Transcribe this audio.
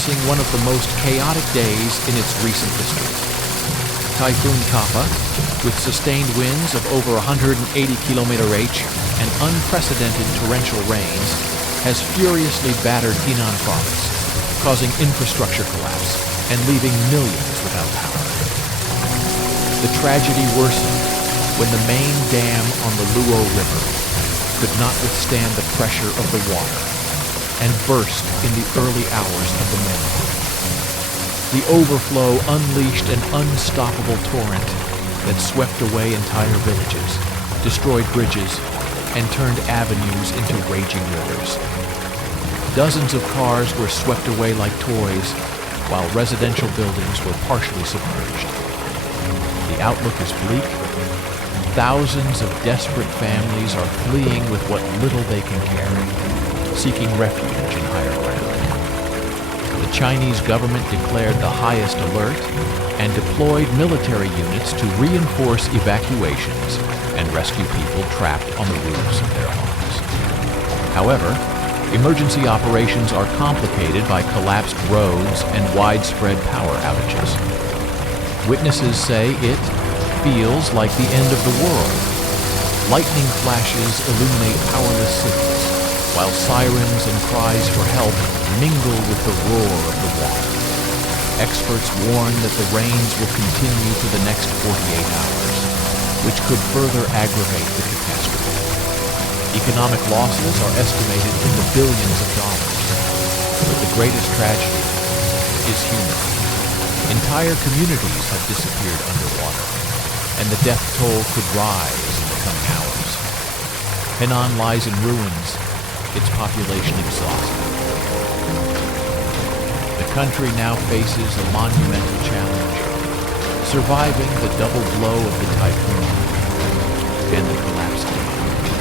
experiencing one of the most chaotic days in its recent history. Typhoon Kappa, with sustained winds of over 180 km/h and unprecedented torrential rains, has furiously battered Henan province, causing infrastructure collapse and leaving millions without power. The tragedy worsened when the main dam on the Luo River could not withstand the pressure of the water and burst in the early hours of the morning. The overflow unleashed an unstoppable torrent that swept away entire villages, destroyed bridges, and turned avenues into raging rivers. Dozens of cars were swept away like toys, while residential buildings were partially submerged. The outlook is bleak. Thousands of desperate families are fleeing with what little they can carry, seeking refuge in higher ground. The Chinese government declared the highest alert and deployed military units to reinforce evacuations and rescue people trapped on the roofs of their homes. However, emergency operations are complicated by collapsed roads and widespread power outages. Witnesses say it feels like the end of the world. Lightning flashes illuminate powerless cities, while sirens and cries for help mingle with the roar of the water. Experts warn that the rains will continue for the next 48 hours, which could further aggravate the catastrophe. Economic losses are estimated in the billions of dollars, but the greatest tragedy is human. Entire communities have disappeared underwater, and the death toll could rise in the coming hours. Henan lies in ruins, its population exhausted. The country now faces a monumental challenge, surviving the double blow of the typhoon and the collapsed dam.